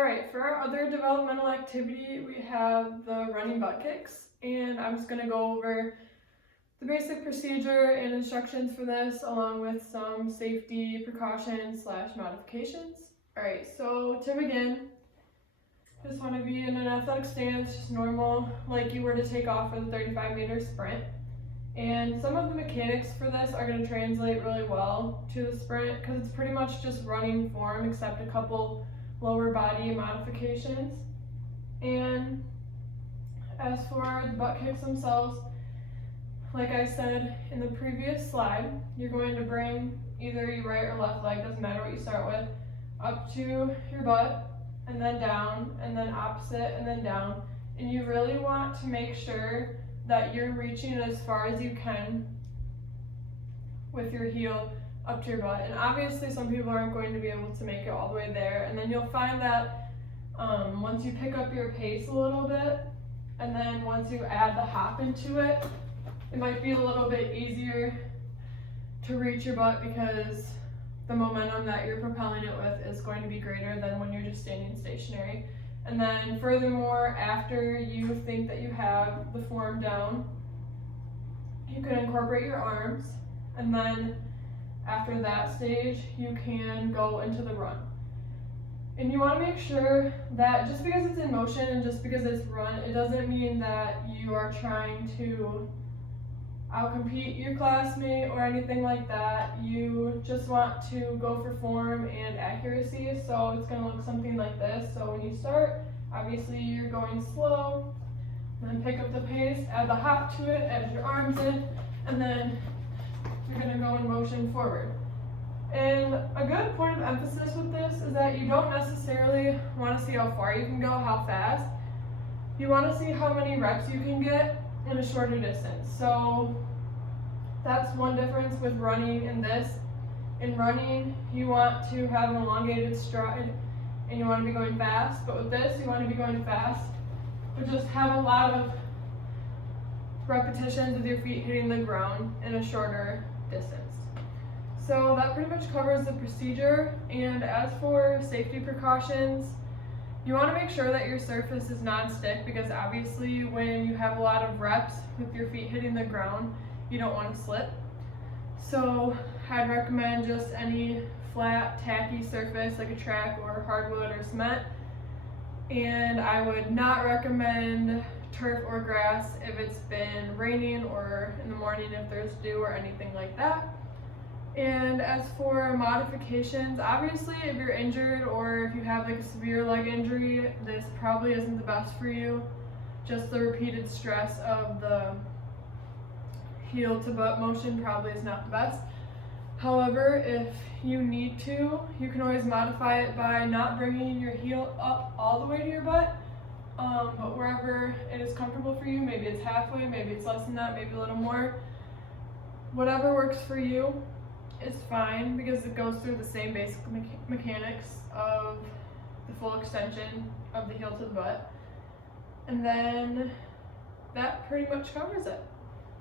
Alright, for our other developmental activity, we have the running butt kicks, and I'm just going to go over the basic procedure and instructions for this, along with some safety precautions / modifications. Alright, so to begin, just want to be in an athletic stance, just normal, like you were to take off for the 35-meter sprint. And some of the mechanics for this are going to translate really well to the sprint, because it's pretty much just running form except a couple lower body modifications. And as for the butt kicks themselves, like I said in the previous slide, you're going to bring either your right or left leg, doesn't matter what you start with, up to your butt, and then down, and then opposite, and then down. And you really want to make sure that you're reaching as far as you can with your heel up to your butt. And obviously some people aren't going to be able to make it all the way there, and then you'll find that once you pick up your pace a little bit, and then once you add the hop into it, it might be a little bit easier to reach your butt, because the momentum that you're propelling it with is going to be greater than when you're just standing stationary. And then furthermore, after you think that you have the form down, you can incorporate your arms, and then after that stage, you can go into the run. And you want to make sure that just because it's in motion and just because it's run, it doesn't mean that you are trying to outcompete your classmate or anything like that. You just want to go for form and accuracy, so it's going to look something like this. So when you start, obviously you're going slow, then pick up the pace, add the hop to it, add your arms in, and then you're going to go in motion forward. And a good point of emphasis with this is that you don't necessarily want to see how far you can go, how fast. You want to see how many reps you can get in a shorter distance. So that's one difference with running and this. In running, you want to have an elongated stride and you want to be going fast, but with this, you want to be going fast, but just have a lot of repetitions with your feet hitting the ground in a shorter distance. So that pretty much covers the procedure. And as for safety precautions, you want to make sure that your surface is non-stick, because obviously when you have a lot of reps with your feet hitting the ground, you don't want to slip. So I'd recommend just any flat, tacky surface like a track or hardwood or cement. And I would not recommend turf or grass if it's been raining or in the morning if there's dew or anything like that. And as for modifications, obviously if you're injured or if you have like a severe leg injury, this probably isn't the best for you. Just the repeated stress of the heel to butt motion probably is not the best. However, if you need to, you can always modify it by not bringing your heel up all the way to your butt, but wherever it is comfortable for you. Maybe it's halfway, maybe it's less than that, maybe a little more. Whatever works for you is fine, because it goes through the same basic mechanics of the full extension of the heel to the butt. And then that pretty much covers it.